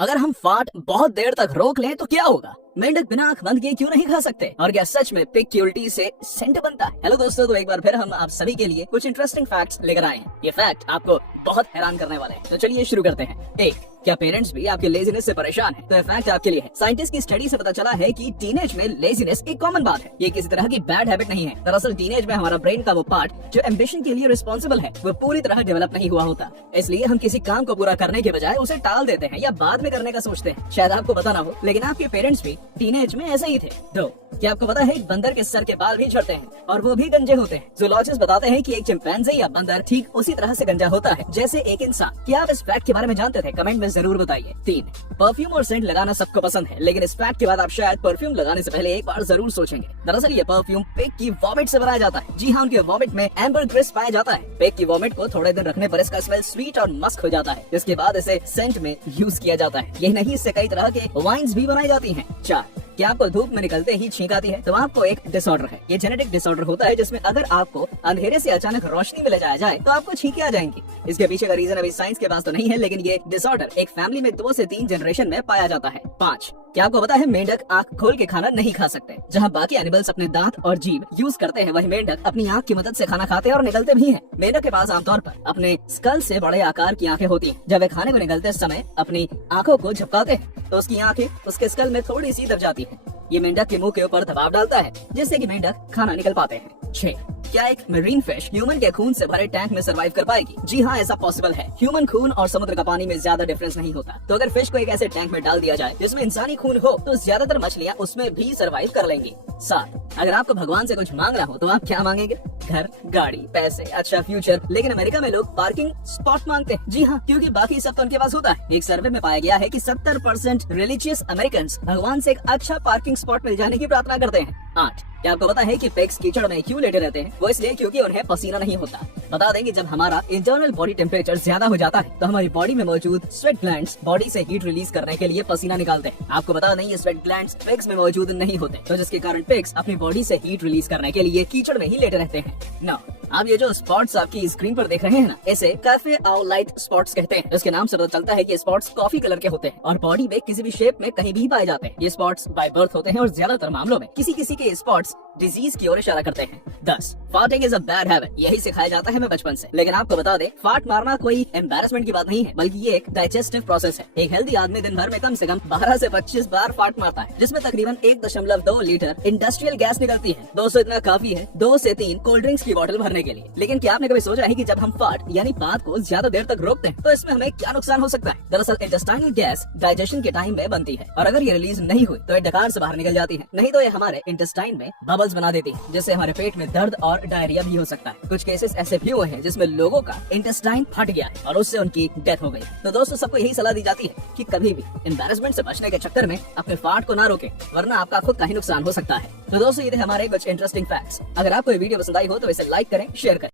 अगर हम फाट बहुत देर तक रोक लें तो क्या होगा? मेंढक बिना आंख बंद किए क्यों नहीं खा सकते? और क्या सच में पिग की उल्टी से सेंट बनता है? हेलो दोस्तों, तो एक बार फिर हम आप सभी के लिए कुछ इंटरेस्टिंग फैक्ट्स लेकर आए हैं। ये फैक्ट आपको बहुत हैरान करने वाले हैं। तो चलिए शुरू करते हैं। एक, क्या पेरेंट्स भी आपके लेजीनेस से परेशान हैं? तो ये फैक्ट आपके लिए है। साइंटिस्ट की स्टडी से पता चला है कि टीनेज में लेजीनेस एक कॉमन बात है। ये किसी तरह की बैड हैबिट नहीं है। दरअसल टीनेज में हमारा ब्रेन का वो पार्ट जो एम्बिशन के लिए रिस्पॉन्सिबल है वो पूरी तरह डेवलप नहीं हुआ होता। इसलिए हम किसी काम को पूरा करने के बजाय उसे टाल देते हैं या बाद में करने का सोचते हैं। शायद आपको पता ना हो, लेकिन आपके पेरेंट्स भी टीनेज में ऐसे ही थे। दो, क्या आपको पता है एक बंदर के सर के बाल भी झड़ते हैं और वो भी गंजे होते हैं? ज़ूलॉजिस्ट बताते हैं कि एक चिंपैंजी या बंदर ठीक उसी तरह से गंजा होता है जैसे एक इंसान। क्या आप इस फैक्ट के बारे में जानते थे? कमेंट में जरूर बताइए। तीन, परफ्यूम और सेंट लगाना सबको पसंद है, लेकिन इस फैक्ट के बाद आप शायद परफ्यूम लगाने से पहले एक बार जरूर सोचेंगे। दरअसल ये परफ्यूम पिग की वॉमिट से बनाया जाता है। जी हाँ, उनके वॉमिट में एम्बरग्रिस पाया जाता है। पिग की वॉमिट को थोड़े दिन रखने पर इसका स्मेल स्वीट और मस्क हो जाता है, जिसके बाद इसे सेंट में यूज किया जाता है। यही नहीं, इससे कई तरह के वाइन्स भी बनाई जाती हैं। चार, क्या आपको धूप में निकलते ही छींक आती है? तो आपको एक डिसऑर्डर है। ये जेनेटिक डिसऑर्डर होता है जिसमें अगर आपको अंधेरे से अचानक रोशनी में ले जाया जाए तो आपको छींकें आ जाएंगी। इसके पीछे का रीजन अभी साइंस के पास तो नहीं है, लेकिन ये डिसऑर्डर एक फैमिली में 2 से 3 जनरेशन में पाया जाता है। 5, क्या आपको पता है मेंढक आंख खोल के खाना नहीं खा सकते? जहाँ बाकी एनिमल्स अपने दांत और जीभ यूज करते हैं, वही मेंढक अपनी आंख की मदद से खाना खाते हैं और निगलते भी हैं। मेंढक के पास आमतौर पर अपने स्कल से बड़े आकार की आंखें होती हैं। जब वे खाने को निगलते समय अपनी आंखों को झपकाते हैं तो उसकी आंखें उसके स्कल में थोड़ी सी दब जाती हैं। ये मेंढक के मुंह के ऊपर दबाव डालता है जिससे कि मेंढक खाना निकल पाते हैं। 6, क्या एक मरीन फिश ह्यूमन के खून से भरे टैंक में सरवाइव कर पाएगी? जी हाँ, ऐसा पॉसिबल है। ह्यूमन खून और समुद्र का पानी में ज्यादा डिफरेंस नहीं होता। तो अगर फिश को एक ऐसे टैंक में डाल दिया जाए जिसमें इंसानी खून हो तो ज्यादातर मछलियाँ उसमें भी सरवाइव कर लेंगी। 7, अगर आपको भगवान से कुछ मांगना हो तो आप क्या मांगेंगे? घर, गाड़ी, पैसे, अच्छा फ्यूचर। लेकिन अमेरिका में लोग पार्किंग स्पॉट मांगते हैं। जी हाँ, क्योंकि बाकी सब तो उनके पास होता है। एक सर्वे में पाया गया है कि 70% रिलीजियस अमेरिकन भगवान से एक अच्छा पार्किंग स्पॉट मिल जाने की प्रार्थना करते हैं। 8, क्या आपको पता है कि पिग्स कीचड़ में क्यों लेटे रहते हैं? वो इसलिए क्योंकि उन्हें पसीना नहीं होता। बता दें कि जब हमारा इंटरनल बॉडी टेम्परेचर ज्यादा हो जाता है तो हमारी बॉडी में मौजूद स्वेट ग्लैंड्स बॉडी से हीट रिलीज करने के लिए पसीना निकालते हैं। आपको बता दें ये स्वेट ग्लैंड्स पिग्स में मौजूद नहीं होते, तो जिसके कारण पिग्स अपनी बॉडी से हीट रिलीज करने के लिए कीचड़ में ही लेटे रहते हैं। 9, आप ये जो स्पॉट्स आपकी स्क्रीन पर देख रहे हैं ना, इसे कैफे आउलाइट स्पॉट्स कहते हैं। इसके नाम से पता चलता है कि स्पॉट्स कॉफी कलर के होते हैं और बॉडी में किसी भी शेप में कहीं भी पाए जाते हैं। ये स्पॉट्स बाय बर्थ होते हैं और ज्यादातर मामलों में किसी किसी के स्पॉट्स डिजीज की ओर इशारा करते हैं। 10, farting is a bad habit. यही सिखाया जाता है हमें बचपन से। लेकिन आपको बता दे, फार्ट मारना कोई एम्बैरेसमेंट की बात नहीं है, बल्कि ये एक डाइजेस्टिव प्रोसेस है। एक हेल्दी आदमी दिन भर में कम से कम 12 से 25 बार फार्ट मारता है, जिसमें तकरीबन 1.2 लीटर इंडस्ट्रियल गैस निकलती है। दोस्तों, इतना काफी है 2 से 3 कोल्ड ड्रिंक्स की बोतल भरने के लिए। लेकिन क्या आपने कभी सोचा है कि जब हम फार्ट यानी बात को ज्यादा देर तक रोकते हैं तो इसमें हमें क्या नुकसान हो सकता है? दरअसल इंटेस्टाइनल गैस डाइजेशन के टाइम में बनती है और अगर ये रिलीज नहीं हुई तो ये डकार से बाहर निकल जाती है। नहीं तो ये हमारे इंटेस्टाइन में बबल्स बना देती है, जिससे हमारे पेट में दर्द और डायरिया भी हो सकता है। कुछ केसेस ऐसे भी हुए हैं जिसमें लोगों का इंटेस्टाइन फट गया और उससे उनकी डेथ हो गई। तो दोस्तों, सबको यही सलाह दी जाती है कि कभी भी एम्बैरेसमेंट से बचने के चक्कर में अपने फार्ट को ना रोके, वरना आपका खुद का ही नुकसान हो सकता है। तो दोस्तों, ये थे हमारे कुछ इंटरेस्टिंग फैक्ट्स। अगर आपको ये वीडियो पसंद आई हो तो इसे लाइक करें, शेयर करें।